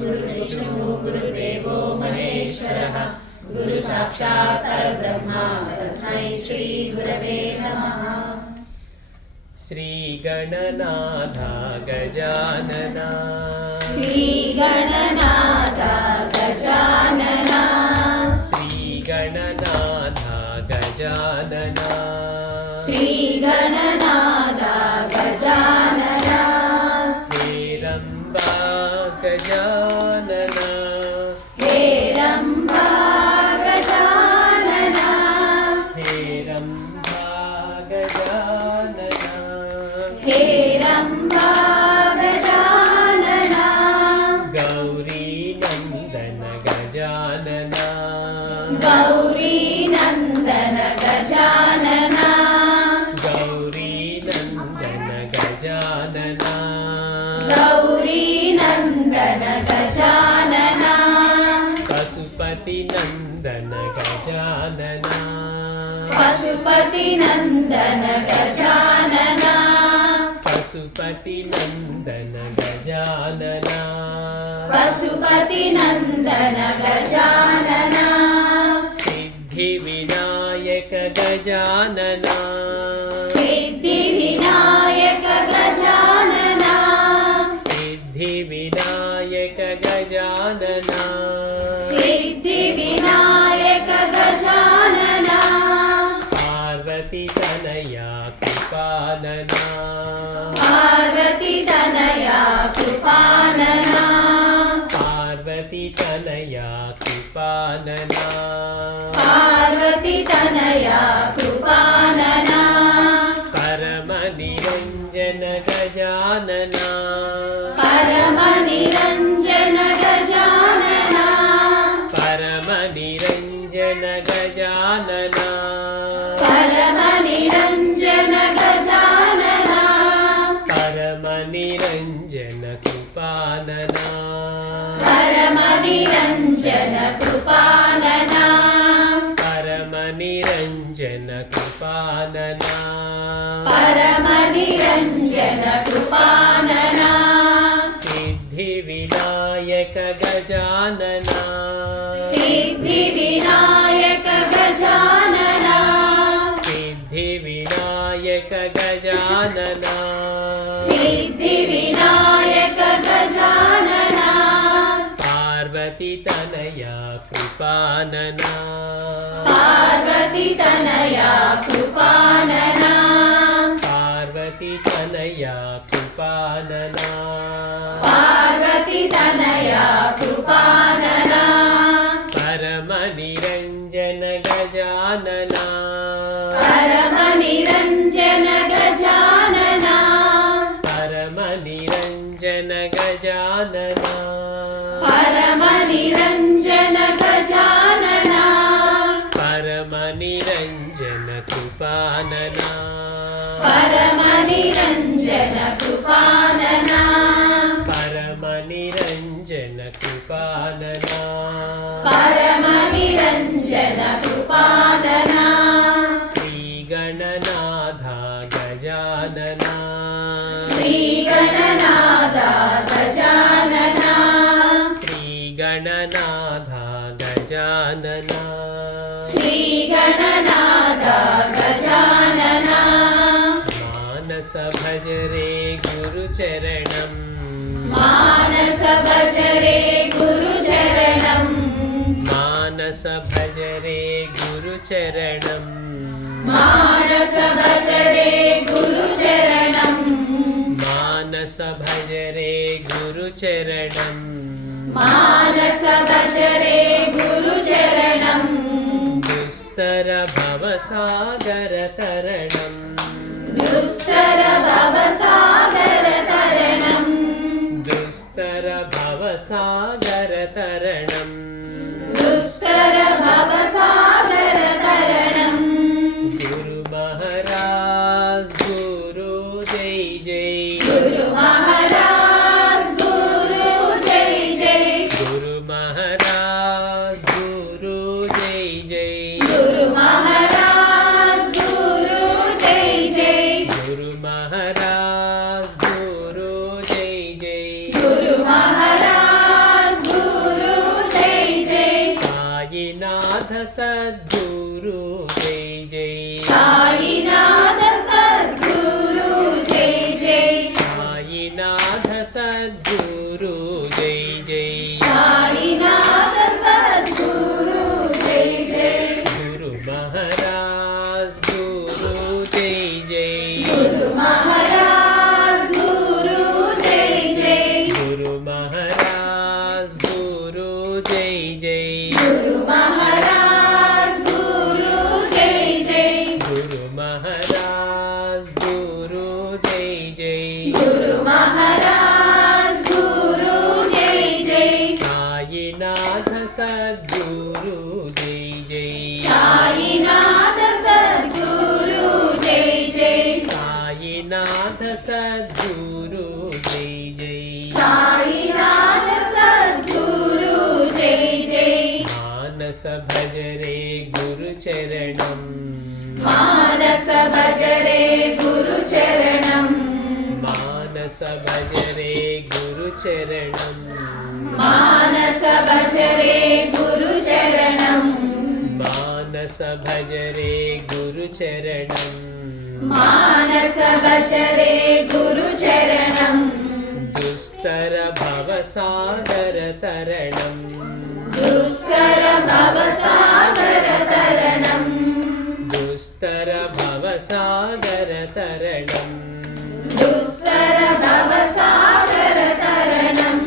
गुरुविष्णुः गुरुदेवो महेश्वरः गुरु साक्षात् परब्रह्म तस्मै श्री गुरवे नमः। श्री गणनाथ गजानना श्री गणनाथ गजानना श्री गणनाथ गजानना श्री गणनाथ गजानना हेरम्बा गजानना हेरम्बा गजानना हेरम्बा गजानना हेरम्बा गजानना गौरी नंदन गजानना गौरी नंदन गजानना गौरी नंदन गजानना गौरी नंदन गजानना पशुपति नंदन गजानना पशुपति नंदन गजानना पशुपति नंदन गजानना पशुपति नंदन गजानना सिद्धि विनायक गजानना सिद्धि विनायक गजानना सिद्धि विनायक गजानना सिद्धि विनायक गजानना पार्वती तनया कृपानना पार्वती तनया कृपानना पार्वती तनया कृपानना पार्वती तनया कृपानना परम निरंजन गजानना परम निरंजन गजानना परम निरंजन गजानना परम निरंजन गजानना परम निरंजन कृपानना परम निरंजन कृपानना परम निरंजन कृपानना परम निरंजन कृपानना सिद्धि विनायक गजानना सिद्धि विनायक गजानना सिद्धि विनायक गजानना सिद्धि विनायक गजानना पार्वती तनया कृपानना पार्वती तनया कृपानना पार्वती तनया कृपानना पार्वती तनया कृपानना परम निरंजन गजानना परम निरंजन गजानना परम निरंजन गजानना परम निरंजन गजानना परम निरंजन कृपानना परम निरंजन कृपानना परम निरंजन कृपानना परम निरंजन कृपानना श्री गणनाथ गजानना श्री गणनाथ गजानना श्री गणनाथ गजानना श्री गणनाथ गजानना मानस भज रे गुरुचरणं मानस भज रे गुरुचरणं मानस भज रे गुरुचरणं मानस भज रे गुरुचरणं मानस भज रे गुरुचरणं मानस भज रे गुरुचरणं दुस्तर भवसागर तरणं दुस्तर भवसागर तरणं दुस्तर भवसागर तरणं दुस्तर भवसागर तरणं गुरु महाराज गुरु जय जय गुरु महाराज गुरु जय जय गुरु महाराज गुरु जय जय गुरु महाराज गुरु जय जय गुरु महाराज गुरु जय जय गुरु महाराज सद्गुरु जय जय साईनाथ सद्गुरु जय जय साईनाथ सद्गुरु जय जय साईनाथ सद्गुरु जय जय गुरु महाराज गुरु जय जय गुरु महाराज गुरु जय जय गुरु महाराज गुरु जय जय गुरु महाराज गुरु जय जय गुरु महाराज गुरु जय जय गुरु महाराज गुरु जय जय साईनाथ सद्गुरु जय जय साईनाथ सद्गुरु जय जय साईनाथ सद्गुरु जय जय साईनाथ सद्गुरु जय जय मानस भज रे गुरु चरणम मानस भज रे गुरु चरणम मानस भज रे गुरु चरणम मानस भज रे गुरु चरणम मानस भज रे गुरु चरणम मानस भज रे गुरु चरणम दुस्तर भव सागर तरणम दुष्कर भव सागर तरणम दुस्तर भव सागर तरणम दुष्कर भव सागर तरणम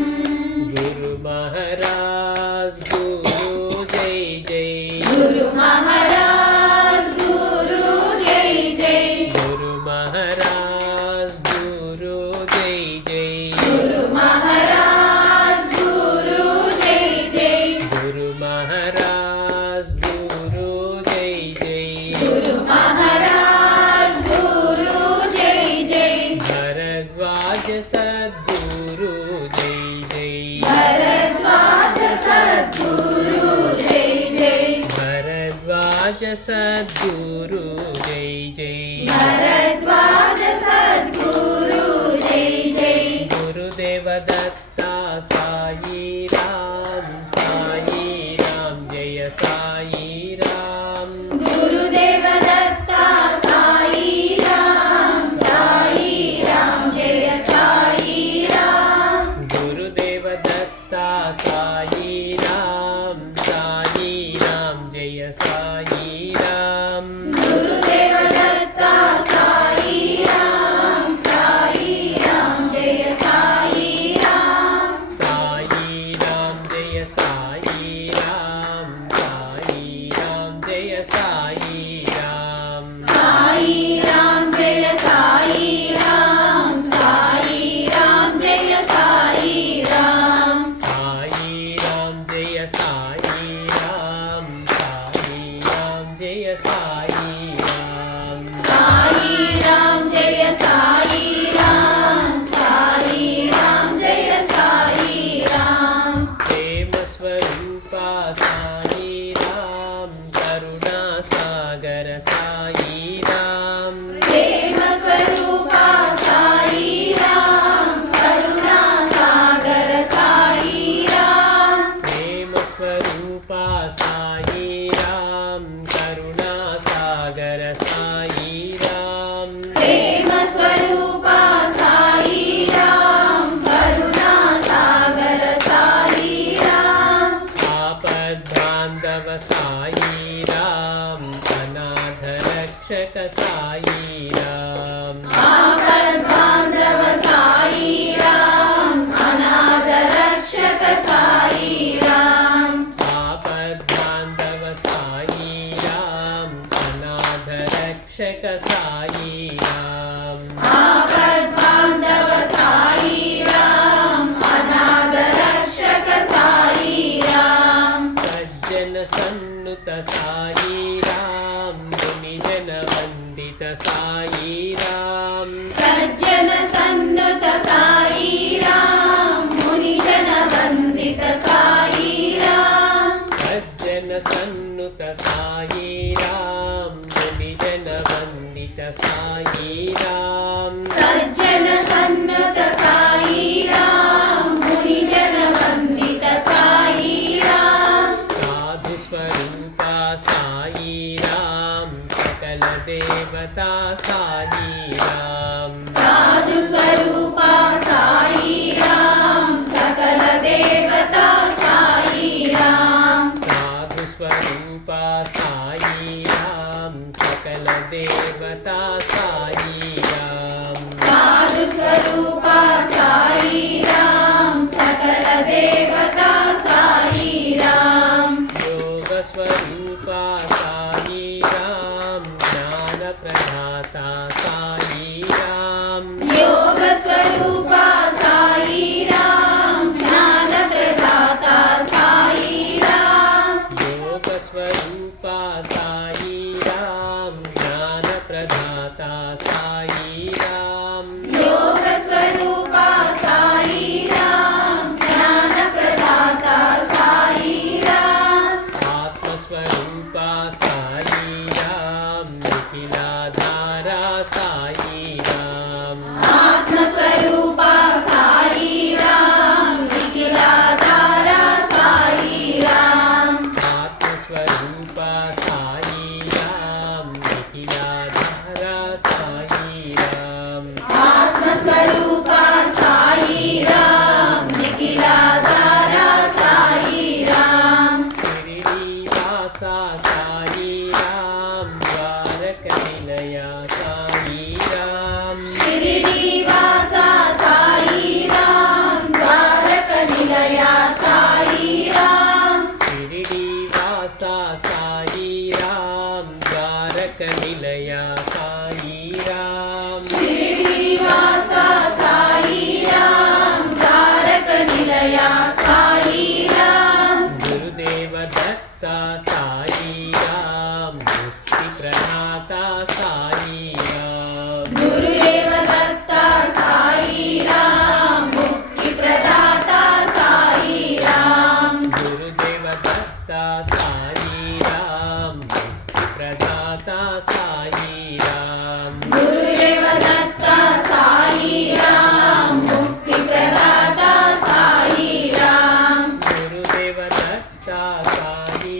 गुरु महाराज गुरु जय जय गुरु महाराज गुरु जय जय गुरु महाराज गुरु जय जय गुरु महाराज गुरु जय जय गुरु महाराज गुरु जय जय गुरु महाराज गुरु जय जय भरद्वाज सद्गुरु जय जय भरद्वाज सद्गुरु जय जय भरद्वाज सद्गुरु जय जय भरद्वाज सद्गुरु जय जय गुरुदेव दत्ता साई राम जय साई राम गुरुदेव दत्ता साई राम जय साई राम गुरुदेव दत्ता साई राम जय साई राम गुरुदेव दत्ता साई राम जय साई राम साई राम प्रदाता साई राम साधु स्वरूपा साई राम सकल देवता साई राम साधु स्वरूपा साई राम सकल देवता साई राम साधु स्वरूपा साई राम सकल देवता साई राम योग स्वरूपा साई राम ज्ञान प्रदाता साई राम योग स्वरूपा साई राम ज्ञान प्रदाता साई राम योग स्वरूपा साई राम ज्ञान प्रदाता साई राम योग स्वरूपा साई राम ज्ञान प्रदाता साई राम आत्मस्वरूपा साई राम निखिलाधारा साई राम आत्मस्वरूपा साई राम निखिलाधारा साई राम आत्मस्वरूपा साई राम निखिलाधारा साई राम आत्मस्वरूपा साई राम निखिलाधारा साई राम श्रीनिवासा साई राम द्वारक निलया साई राम शिरडीवासा साई राम द्वारक निलया साई राम शिरडीवासा साई राम द्वारक निलया साई राम शिरडीवासा साई राम द्वारक निलया साई राम गुरुदेव दत्ता साई राम मुक्ति प्रदाता साई राम गुरुदेव दत्ता साई राम मुक्ति प्रदाता साई राम गुरुदेव दत्ता साई राम मुक्ति प्रदाता साई राम गुरुदेव दत्ता साई राम मुक्ति प्रदाता साई राम गुरुदेव दत्ता साई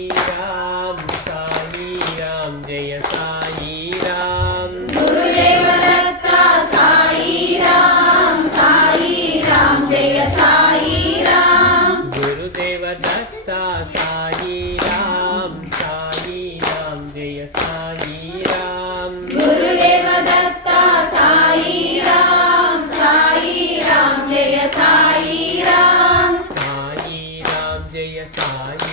राम जय साई राम गुरुदेव दत्ता साई राम जय साई राम गुरुदेव दत्ता साई राम जय साई राम गुरुदेव दत्ता साई राम जय साई राम साई राम जय साई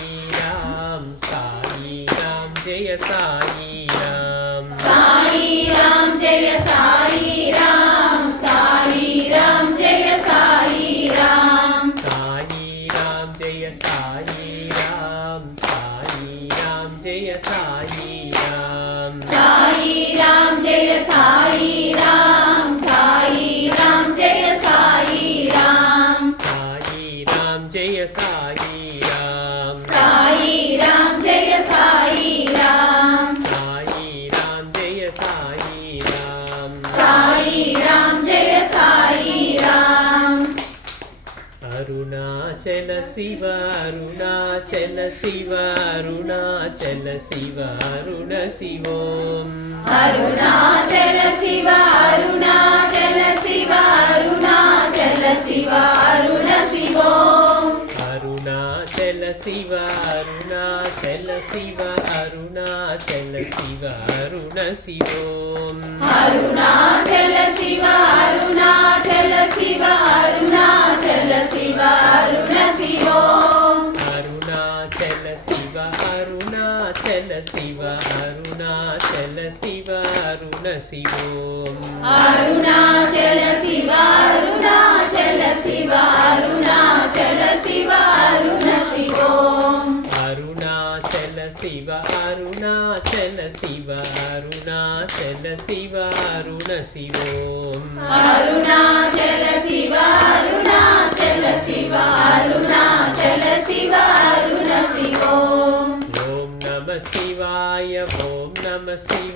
राम जय साई राम साई राम जय साई राम जय साई राम साई राम जय साई राम जय साई राम साई राम जय साई राम जय साई राम साई राम जय साई राम साई राम जय साई राम साई राम जय साई राम साई राम जय साई राम अरुणाचल शिव अरुणाचल शिव अरुणाचल शिव अरुण शिवोम अरुणाचल शिव अरुणाचल शिव अरुणाचल शिव अरुण शिवोम अरुणाचल शिव अरुणाचल शिव अरुणाचल शिव अरुण शिवोम अरुणाचल शिव अरुणाचल शिव अरुणाचल शिव अरुण शिवोम अरुणाचल शिव अरुणाचल शिव अरुणाचल शिव अरुण शिवोम अरुणाचल शिव अरुणाचल शिव अरुणाचल शिव अरुण शिवोम अरुणाचल शिव अरुणाचल शिव अरुणाचल शिव अरुण शिवोम अरुणाचल शिव अरुणाचल शिव अरुणाचल शिव अरुण शिवोम ओम नमः शिवाय ओम नमः शिवाय